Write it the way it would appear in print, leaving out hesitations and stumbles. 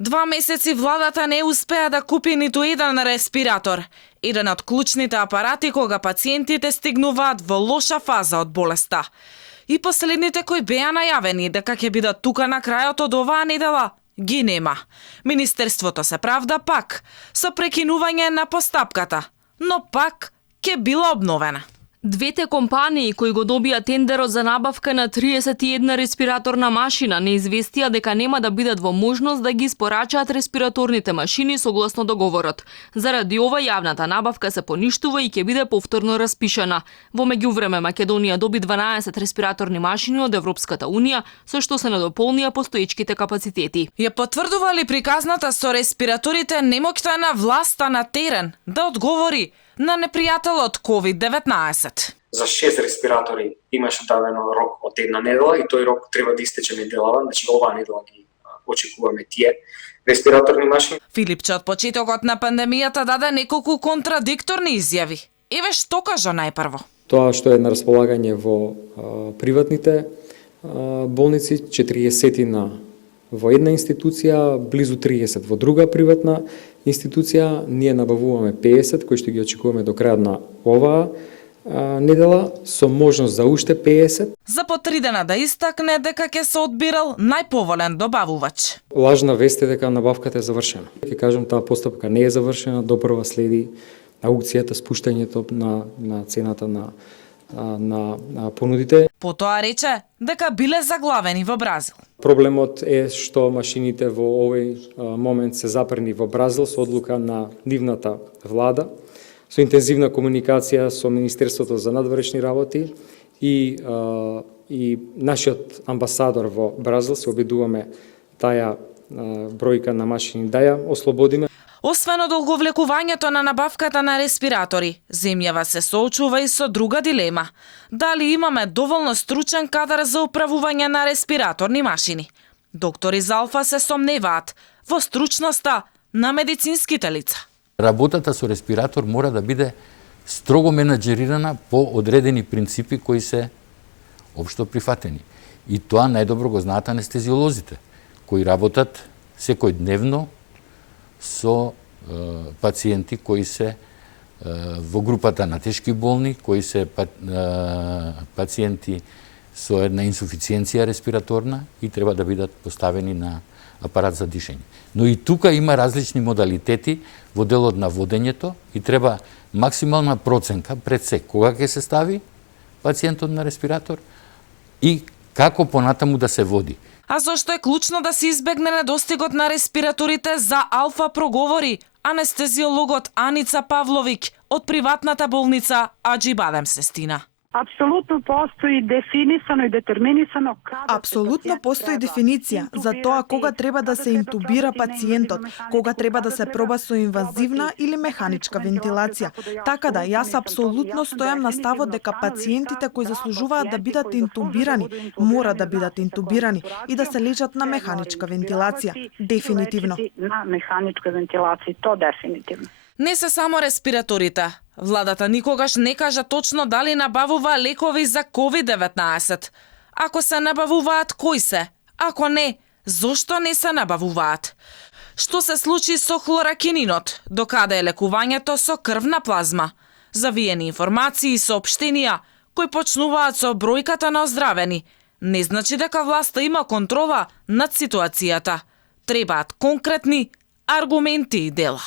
2 месеци владата не успеа да купи ниту еден респиратор, еден од клучните апарати кога пациентите стигнуваат во лоша фаза од болеста. И последните кои беа најавени дека ќе бидат тука на крајот од оваа недела, ги нема. Министерството се правда пак со прекинување на постапката, но пак ќе била обновена. Двете компании кои го добија тендерот за набавка на 31 респираторна машина не известија дека нема да бидат во можност да ги испорачаат респираторните машини согласно договорот. Заради ова јавната набавка се поништува и ќе биде повторно распишана. Во меѓувреме Македонија доби 12 респираторни машини од Европската унија, со што се надополнија постоечките капацитети. Ја потврдува ли приказната со респираторите немоќта на власта на терен да одговори на непријателот COVID-19. За 6 респиратори имаше дадено рок од една недела и тој рок треба да истече неделава, значи оваа недела ги очекуваме тие респираторни машини. Филипче од почетокот на пандемијата даде неколку контрадикторни изјави. Еве што кажа најпрво. Тоа што е на располагање во приватните болници, 40 во една институција, близу 30 во друга приватна институција, ние набавуваме 50, кои што ги очекуваме до крајот на оваа недела, со можност за уште 50. За по 3 дена да истакне дека ќе се одбирал најповолен добавувач. Лажна вест е дека набавката е завршена. Ќе кажам, таа постапка не е завршена, допрва следи аукцијата, спуштањето на цената на понудите. Потоа рече дека биле заглавени во Бразил. Проблемот е што машините во овој момент се запрени во Бразил со одлука на нивната влада, со интензивна комуникација со Министерството за надворешни работи и нашиот амбасадор во Бразил се обидуваме таа бројка на машини да ја ослободиме. Освен од одговлекувањето на набавката на респиратори, земјава се соочува и со друга дилема. Дали имаме доволно стручен кадар за управување на респираторни машини? Доктори Залфа се сомневаат во стручноста на медицинските лица. Работата со респиратор мора да биде строго менаџерирана по одредени принципи кои се општо прифатени. И тоа најдобро го знаат анестезиолозите, кои работат секојдневно со пациенти кои се во групата на тешки болни, кои се пациенти со една инсуфициенција респираторна и треба да бидат поставени на апарат за дишење. Но и тука има различни модалитети во делот на водењето и треба максимална проценка пред се кога ќе се стави пациентот на респиратор и како понатаму да се води. А зошто е клучно да се избегне недостигот на респираторите за Алфа проговори анестезиологот Аница Павловиќ од приватната болница Аџи Бадем Сестина. Апсолутно постои дефинисано и детерминисано Апсолутно постои дефиниција за тоа кога треба да се интубира пациентот, кога треба да се проба со инвазивна или механичка вентилација. Така да, јас апсолутно стојам на ставот дека пациентите кои заслужуваат да бидат интубирани, мора да бидат интубирани и да се лечат на механичка вентилација. Дефинитивно. На механичка вентилација, то дефинитивно. Не се само респираторите. Владата никогаш не кажа точно дали набавува лекови за COVID-19. Ако се набавуваат, кои се? Ако не, зошто не се набавуваат? Што се случи со хлоракининот? Докаде е лекувањето со крвна плазма? Завиени информации и соопштенија кои почнуваат со бројката на оздравени, не значи дека власта има контрола над ситуацијата. Требаат конкретни аргументи и дела.